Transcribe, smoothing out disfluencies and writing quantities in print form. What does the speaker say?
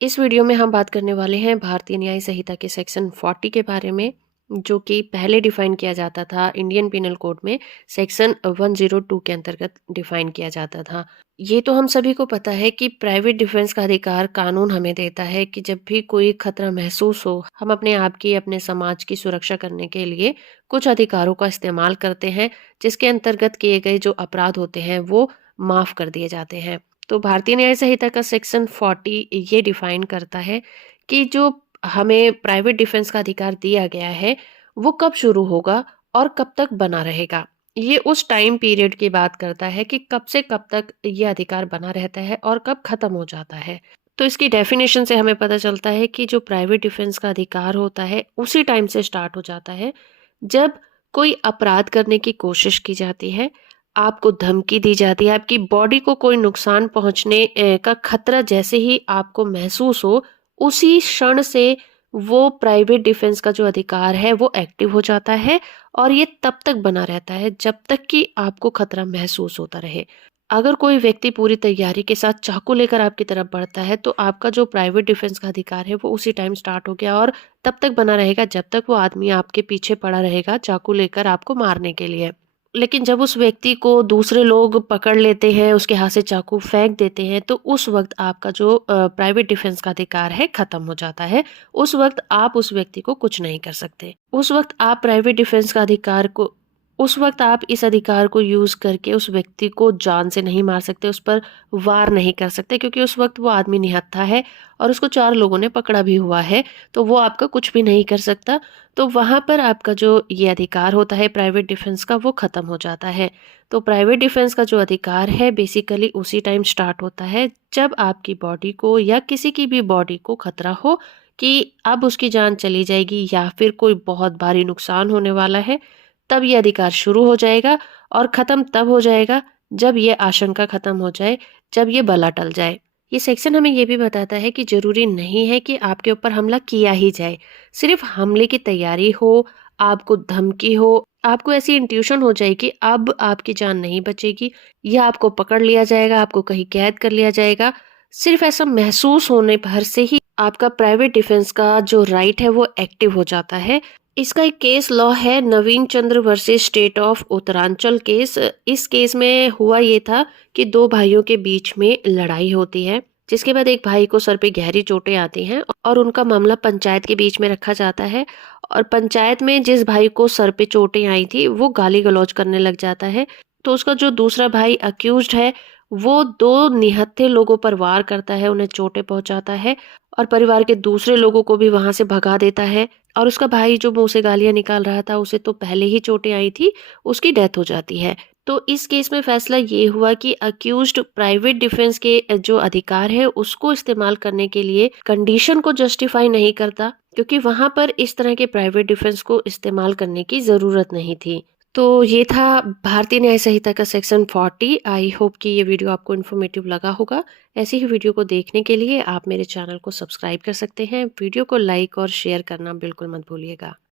इस वीडियो में हम बात करने वाले हैं भारतीय न्याय संहिता के सेक्शन 40 के बारे में, जो कि पहले डिफाइन किया जाता था इंडियन पिनल कोड में सेक्शन 102 के अंतर्गत डिफाइन किया जाता था। ये तो हम सभी को पता है कि प्राइवेट डिफेंस का अधिकार कानून हमें देता है कि जब भी कोई खतरा महसूस हो, हम अपने आप की, अपने समाज की सुरक्षा करने के लिए कुछ अधिकारों का इस्तेमाल करते हैं, जिसके अंतर्गत किए गए जो अपराध होते हैं वो माफ कर दिए जाते हैं। तो भारतीय न्याय संहिता का सेक्शन 40 ये डिफाइन करता है कि जो हमें प्राइवेट डिफेंस का अधिकार दिया गया है वो कब शुरू होगा और कब तक बना रहेगा। ये उस टाइम पीरियड की बात करता है कि कब से कब तक ये अधिकार बना रहता है और कब खत्म हो जाता है। तो इसकी डेफिनेशन से हमें पता चलता है कि जो प्राइवेट डिफेंस का अधिकार होता है उसी टाइम से स्टार्ट हो जाता है जब कोई अपराध करने की कोशिश की जाती है, आपको धमकी दी जाती है, आपकी बॉडी को कोई नुकसान पहुंचने का खतरा जैसे ही आपको महसूस हो, उसी क्षण से वो प्राइवेट डिफेंस का जो अधिकार है वो एक्टिव हो जाता है और ये तब तक बना रहता है जब तक कि आपको खतरा महसूस होता रहे। अगर कोई व्यक्ति पूरी तैयारी के साथ चाकू लेकर आपकी तरफ बढ़ता है तो आपका जो प्राइवेट डिफेंस का अधिकार है वो उसी टाइम स्टार्ट हो गया और तब तक बना रहेगा जब तक वो आदमी आपके पीछे पड़ा रहेगा चाकू लेकर आपको मारने के लिए। लेकिन जब उस व्यक्ति को दूसरे लोग पकड़ लेते हैं, उसके हाथ से चाकू फेंक देते हैं, तो उस वक़्त आपका जो प्राइवेट डिफेंस का अधिकार है, ख़त्म हो जाता है। उस वक़्त आप उस व्यक्ति को कुछ नहीं कर सकते। उस वक़्त आप प्राइवेट डिफेंस का अधिकार को उस वक़्त आप इस अधिकार को यूज़ करके उस व्यक्ति को जान से नहीं मार सकते, उस पर वार नहीं कर सकते क्योंकि उस वक़्त वो आदमी निहत्था है और उसको 4 लोगों ने पकड़ा भी हुआ है, तो वो आपका कुछ भी नहीं कर सकता। तो वहाँ पर आपका जो ये अधिकार होता है प्राइवेट डिफेंस का वो ख़त्म हो जाता है। तो प्राइवेट डिफेंस का जो अधिकार है बेसिकली उसी टाइम स्टार्ट होता है जब आपकी बॉडी को या किसी की भी बॉडी को खतरा हो कि अब उसकी जान चली जाएगी या फिर कोई बहुत भारी नुकसान होने वाला है, तब ये अधिकार शुरू हो जाएगा और ख़त्म तब हो जाएगा जब ये आशंका ख़त्म हो जाए, जब ये बला टल जाए। ये सेक्शन हमें ये भी बताता है कि ज़रूरी नहीं है कि आपके ऊपर हमला किया ही जाए। सिर्फ हमले की तैयारी हो, आपको धमकी हो, आपको ऐसी इंट्यूशन हो जाए कि अब आपकी जान नहीं बचेगी या आपको पकड़ लिया जाएगा, आपको कहीं कैद कर लिया जाएगा। सिर्फ ऐसा महसूस होने भर से ही आपका प्राइवेट डिफेंस का जो राइट है वो एक्टिव हो जाता है। इसका एक केस लॉ है Naveen Chandra versus state of Uttaranchal case. इस केस में हुआ ये था कि 2 भाइयों के बीच में लड़ाई होती है, जिसके बाद एक भाई को सर पे गहरी चोटें आती हैं और उनका मामला पंचायत के बीच में रखा जाता है और पंचायत में जिस भाई को सर पे चोटें आई थी वो गाली गलौज करने लग जाता है। तो उसका जो दूसरा भाई अक्यूज्ड है वो 2 निहत्थे लोगों पर वार करता है, उन्हें चोटें पहुंचाता है और परिवार के दूसरे लोगों को भी वहां से भगा देता है। और उसका भाई जो मुंह से गालियां निकाल रहा था उसे तो पहले ही चोटें आई थी, उसकी डेथ हो जाती है। तो इस केस में फैसला ये हुआ कि अक्यूज्ड प्राइवेट डिफेंस के जो अधिकार है उसको इस्तेमाल करने के लिए कंडीशन को जस्टिफाई नहीं करता, क्योंकि वहां पर इस तरह के प्राइवेट डिफेंस को इस्तेमाल करने की जरूरत नहीं थी। तो ये था भारतीय न्याय संहिता का सेक्शन 40। आई होप कि ये वीडियो आपको इन्फॉर्मेटिव लगा होगा। ऐसी ही वीडियो को देखने के लिए आप मेरे चैनल को सब्सक्राइब कर सकते हैं। वीडियो को लाइक और शेयर करना बिल्कुल मत भूलिएगा।